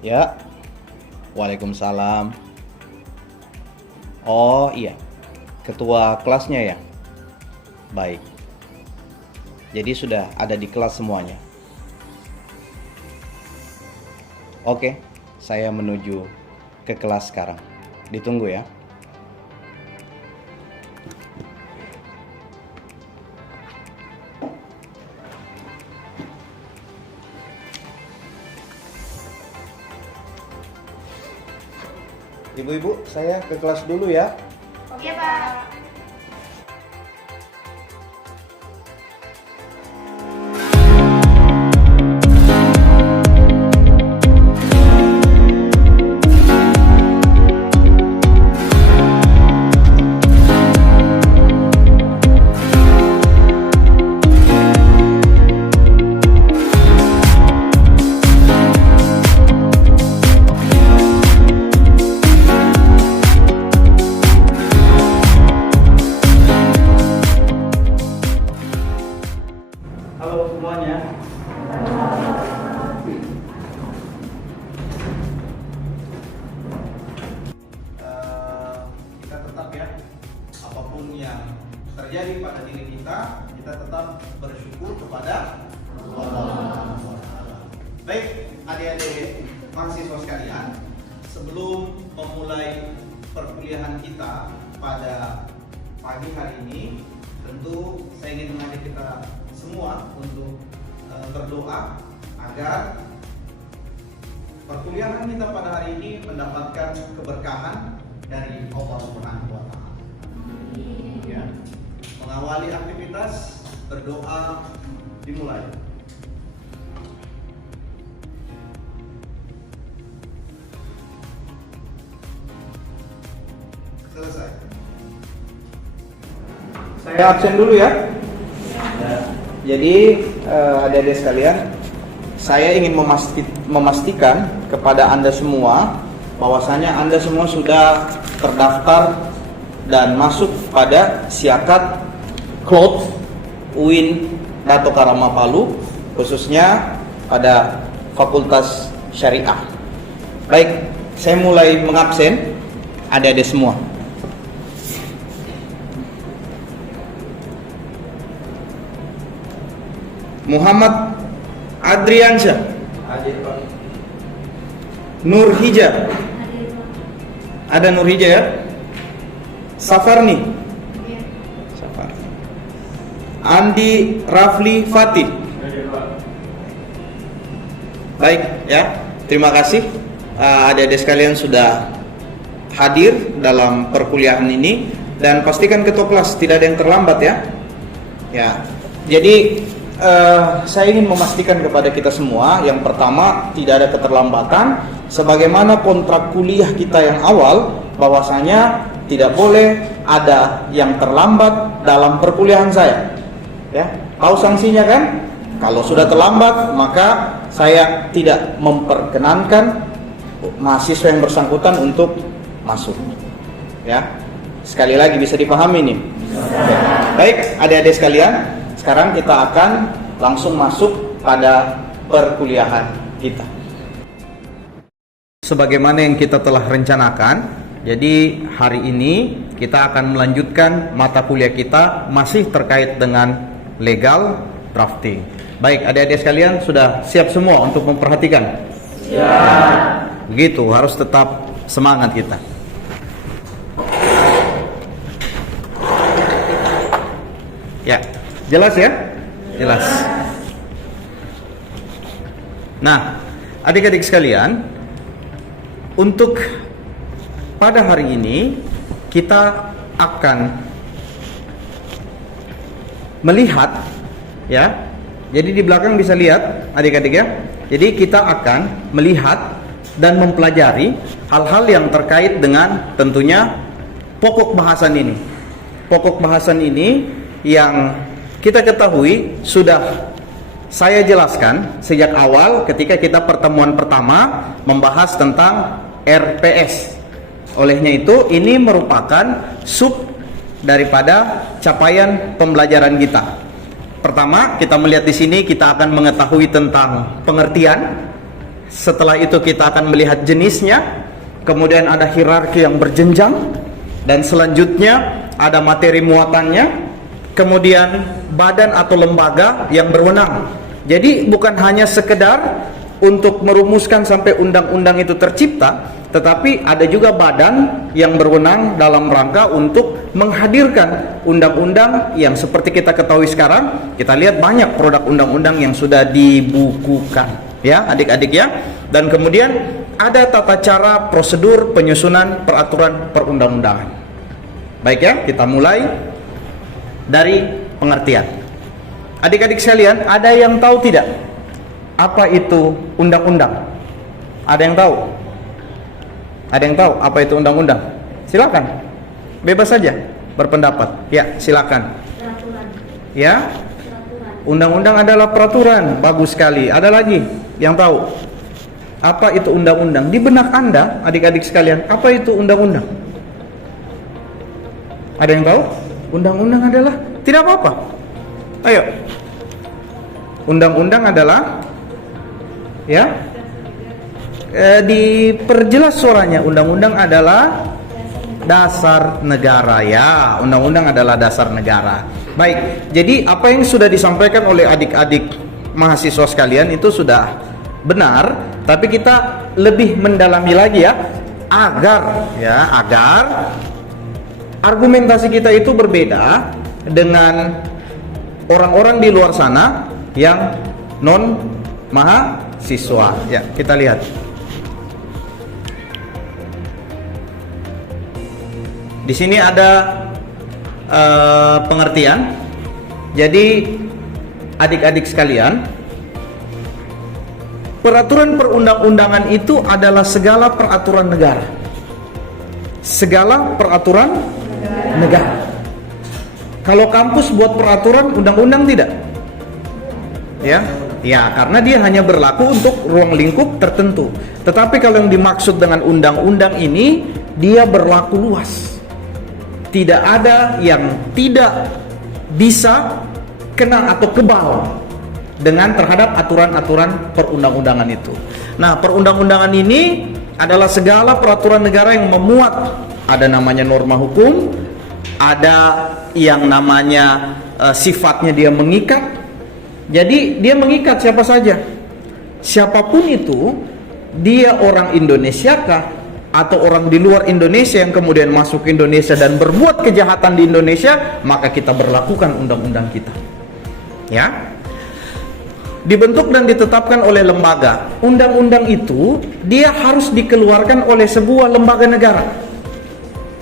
Ya, Waalaikumsalam. Oh iya, ketua kelasnya ya? Baik. Jadi sudah ada di kelas semuanya. Oke, saya menuju ke kelas sekarang. Ditunggu ya. Ibu-ibu, saya ke kelas dulu ya. Oke, Pak. Halo semuanya. Kita tetap ya, apapun yang terjadi pada diri kita tetap bersyukur kepada Allah. Baik, adik-adik mahasiswa sekalian, sebelum memulai perkuliahan kita pada pagi hari ini, tentu saya ingin mengajak kita semua untuk berdoa agar perkuliahan kita pada hari ini mendapatkan keberkahan dari Allah Subhanahu wa taala. Ya. Mengawali aktivitas berdoa dimulai. Selesai. Saya absen dulu ya. Jadi adik-adik sekalian, saya ingin memastikan kepada Anda semua bahwasanya Anda semua sudah terdaftar dan masuk pada Siakat Klot UIN Dato Karama Palu, khususnya pada Fakultas Syariah. Baik, saya mulai mengabsen adik-adik semua. Muhammad Adriansyah, Hadir Pak. Nur Hija, ada Nur Hija ya. Safarni, Safarni. Andi Rafli Fatih. Hadir Pak. Baik ya, terima kasih adik-adik sekalian sudah hadir dalam perkuliahan ini, dan pastikan ketua kelas tidak ada yang terlambat ya. Ya, jadi saya ingin memastikan kepada kita semua, yang pertama tidak ada keterlambatan, sebagaimana kontrak kuliah kita yang awal, bahwasanya tidak boleh ada yang terlambat dalam perkuliahan saya. Ya, tahu sanksinya kan? Kalau sudah terlambat, maka saya tidak memperkenankan mahasiswa yang bersangkutan untuk masuk. Ya, sekali lagi bisa dipahami nih. Oke. Baik, adik-adik sekalian, sekarang kita akan langsung masuk pada perkuliahan kita. Sebagaimana yang kita telah rencanakan, jadi hari ini kita akan melanjutkan mata kuliah kita masih terkait dengan legal drafting. Baik, adik-adik sekalian sudah siap semua untuk memperhatikan? Siap. Begitu, harus tetap semangat kita. Ya, jelas ya? Jelas. Nah, adik-adik sekalian, untuk pada hari ini kita akan melihat ya. Jadi di belakang bisa lihat adik-adik ya. Jadi kita akan melihat dan mempelajari hal-hal yang terkait dengan tentunya pokok bahasan ini. Pokok bahasan ini yang kita ketahui sudah saya jelaskan sejak awal ketika kita pertemuan pertama membahas tentang RPS. Olehnya itu ini merupakan sub daripada capaian pembelajaran kita. Pertama, kita melihat di sini kita akan mengetahui tentang pengertian. setelah itu kita akan melihat jenisnya, kemudian ada hierarki yang berjenjang, dan selanjutnya ada materi muatannya, kemudian badan atau lembaga yang berwenang. Jadi bukan hanya sekedar untuk merumuskan sampai undang-undang itu tercipta, tetapi ada juga badan yang berwenang dalam rangka untuk menghadirkan undang-undang yang seperti kita ketahui sekarang. Kita lihat banyak produk undang-undang yang sudah dibukukan, ya adik-adik ya. Dan kemudian ada tata cara prosedur penyusunan peraturan perundang-undangan. Baik ya, kita mulai dari pengertian. Adik-adik sekalian, ada yang tahu tidak apa itu undang-undang? Ada yang tahu? Ada yang tahu apa itu undang-undang? Silakan, bebas saja berpendapat. Ya, silakan. Peraturan. Ya, undang-undang adalah peraturan. Bagus sekali. Ada lagi yang tahu apa itu undang-undang? Di benak Anda, adik-adik sekalian, apa itu undang-undang? Ada yang tahu? Undang-undang adalah tidak apa-apa. Ayo. Undang-undang adalah, ya, diperjelas suaranya. Undang-undang adalah dasar negara, ya. Undang-undang adalah dasar negara. Baik, jadi apa yang sudah disampaikan oleh adik-adik mahasiswa sekalian itu sudah benar, tapi kita lebih mendalami lagi ya, agar argumentasi kita itu berbeda dengan orang-orang di luar sana yang non mahasiswa. Ya, kita lihat. Di sini ada pengertian. Jadi adik-adik sekalian, peraturan perundang-undangan itu adalah segala peraturan negara. Segala peraturan negara. Kalau kampus buat peraturan undang-undang tidak? Ya, karena dia hanya berlaku untuk ruang lingkup tertentu. Tetapi kalau yang dimaksud dengan undang-undang ini, dia berlaku luas. Tidak ada yang tidak bisa kena atau kebal dengan terhadap aturan-aturan perundang-undangan itu. Nah, perundang-undangan ini adalah segala peraturan negara yang memuat, ada namanya norma hukum, ada yang namanya sifatnya dia mengikat. Jadi dia mengikat siapa saja, siapapun itu, dia orang Indonesia kah atau orang di luar Indonesia yang kemudian masuk ke Indonesia dan berbuat kejahatan di Indonesia, maka kita berlakukan undang-undang kita. Ya, dibentuk dan ditetapkan oleh lembaga. Undang-undang itu dia harus dikeluarkan oleh sebuah lembaga negara.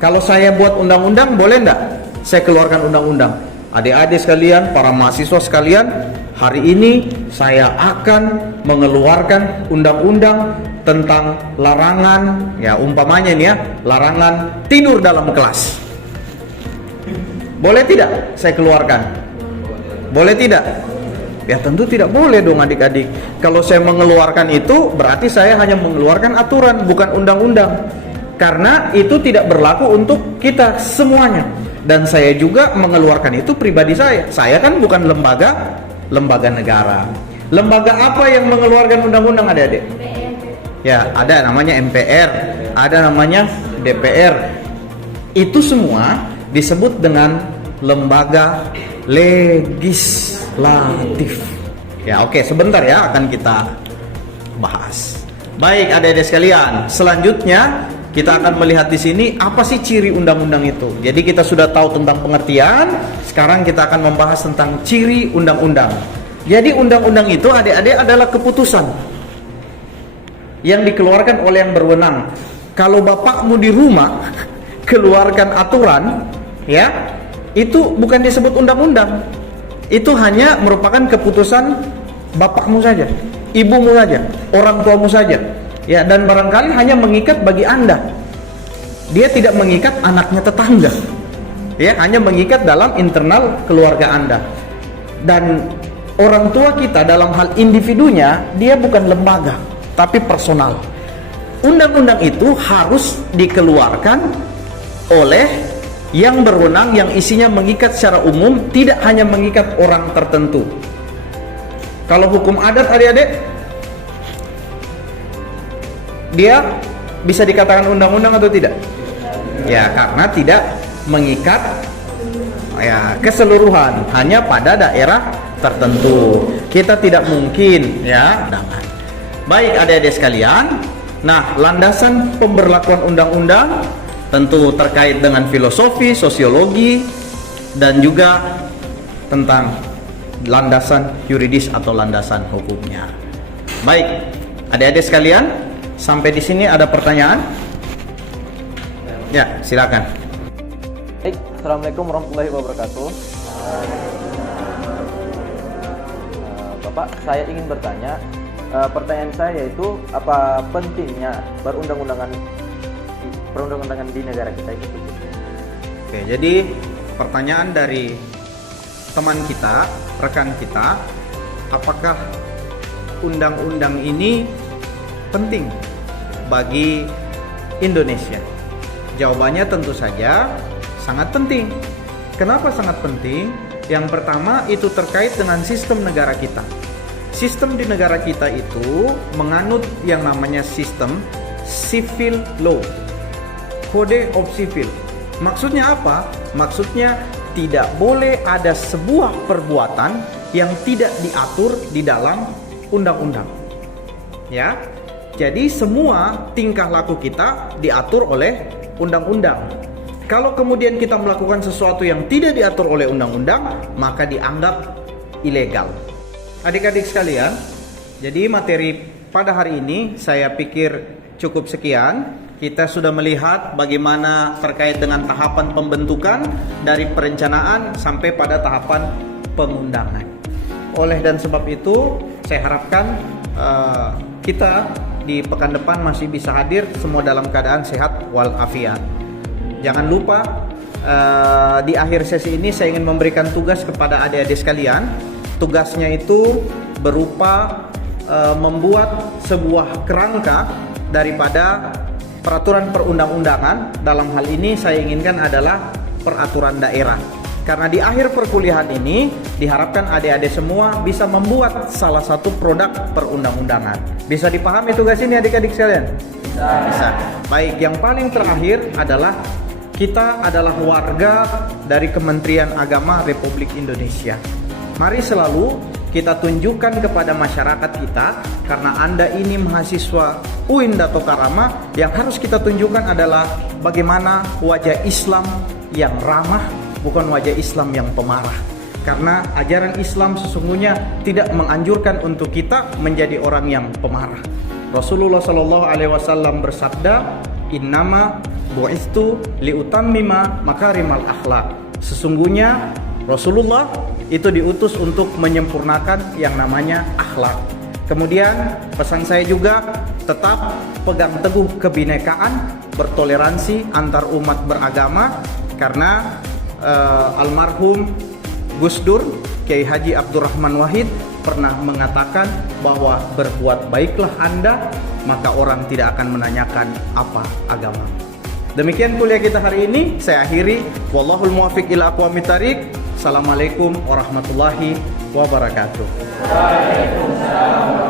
Kalau saya buat undang-undang, boleh enggak saya keluarkan undang-undang? Adik-adik sekalian, para mahasiswa sekalian, hari ini saya akan mengeluarkan undang-undang tentang larangan, ya umpamanya ini ya, larangan tidur dalam kelas. Boleh tidak saya keluarkan? Boleh tidak? Ya tentu tidak boleh dong adik-adik. Kalau saya mengeluarkan itu, berarti saya hanya mengeluarkan aturan, bukan undang-undang. Karena itu tidak berlaku untuk kita semuanya. Dan saya juga mengeluarkan itu pribadi saya. Saya kan bukan lembaga negara. Lembaga apa yang mengeluarkan undang-undang adik-adik? Ya, ada namanya MPR, ada namanya DPR. Itu semua disebut dengan lembaga legislatif. Ya, oke, sebentar ya akan kita bahas. Baik, adik-adik sekalian, selanjutnya kita akan melihat di sini apa sih ciri undang-undang itu. Jadi kita sudah tahu tentang pengertian, sekarang kita akan membahas tentang ciri undang-undang. Jadi undang-undang itu adik-adik adalah keputusan yang dikeluarkan oleh yang berwenang. Kalau bapakmu di rumah keluarkan aturan, ya, itu bukan disebut undang-undang. Itu hanya merupakan keputusan bapakmu saja, ibumu saja, orang tuamu saja. Ya, dan barangkali hanya mengikat bagi Anda. Dia tidak mengikat anaknya tetangga. Ya, hanya mengikat dalam internal keluarga Anda. Dan orang tua kita dalam hal individunya, dia bukan lembaga, tapi personal. Undang-undang itu harus dikeluarkan oleh yang berwenang, yang isinya mengikat secara umum, tidak hanya mengikat orang tertentu. Kalau hukum adat adik-adik, dia bisa dikatakan undang-undang atau tidak? Ya, karena tidak mengikat ya keseluruhan, hanya pada daerah tertentu. Kita tidak mungkin ya. Baik adik-adik sekalian, nah landasan pemberlakuan undang-undang tentu terkait dengan filosofi, sosiologi, dan juga tentang landasan yuridis atau landasan hukumnya. Baik, adik-adik sekalian, sampai di sini ada pertanyaan? Ya, silakan. Baik, Assalamualaikum warahmatullahi wabarakatuh. Bapak, saya ingin bertanya. Pertanyaan saya yaitu apa pentingnya perundang-undangan di negara kita itu? Oke, jadi pertanyaan dari teman kita, rekan kita, apakah undang-undang ini penting bagi Indonesia? Jawabannya tentu saja sangat penting. Kenapa sangat penting? Yang pertama itu terkait dengan sistem negara kita. Sistem di negara kita itu menganut yang namanya sistem civil law, Code of Civil. Maksudnya apa? Maksudnya tidak boleh ada sebuah perbuatan yang tidak diatur di dalam undang-undang. Ya. Jadi semua tingkah laku kita diatur oleh undang-undang. Kalau kemudian kita melakukan sesuatu yang tidak diatur oleh undang-undang, maka dianggap ilegal. Adik-adik sekalian, jadi materi pada hari ini saya pikir cukup sekian. Kita sudah melihat bagaimana terkait dengan tahapan pembentukan dari perencanaan sampai pada tahapan pengundangan. Oleh dan sebab itu, saya harapkan kita di pekan depan masih bisa hadir semua dalam keadaan sehat walafiat. Jangan lupa di akhir sesi ini saya ingin memberikan tugas kepada adik-adik sekalian. Tugasnya itu berupa membuat sebuah kerangka daripada peraturan perundang-undangan. Dalam hal ini saya inginkan adalah peraturan daerah. Karena di akhir perkuliahan ini diharapkan adik-adik semua bisa membuat salah satu produk perundang-undangan. Bisa dipahami tugas ini adik-adik sekalian? Bisa. Baik, yang paling terakhir adalah kita adalah warga dari Kementerian Agama Republik Indonesia. Mari selalu kita tunjukkan kepada masyarakat kita, karena Anda ini mahasiswa UIN Dato Karama, yang harus kita tunjukkan adalah bagaimana wajah Islam yang ramah, bukan wajah Islam yang pemarah. Karena ajaran Islam sesungguhnya tidak menganjurkan untuk kita menjadi orang yang pemarah. Rasulullah Shallallahu Alaihi Wasallam bersabda, "Innama bu'istu liutammima makarimal akhlak." Sesungguhnya Rasulullah itu diutus untuk menyempurnakan yang namanya akhlak. Kemudian pesan saya juga tetap pegang teguh kebinekaan, bertoleransi antar umat beragama, karena almarhum Gus Dur, Kiai Haji Abdurrahman Wahid pernah mengatakan bahwa berbuat baiklah Anda, maka orang tidak akan menanyakan apa agama. Demikian kuliah kita hari ini, saya akhiri. Wallahul muwaffiq ila aqwamit thariq. Assalamualaikum warahmatullahi wabarakatuh. Waalaikumsalam.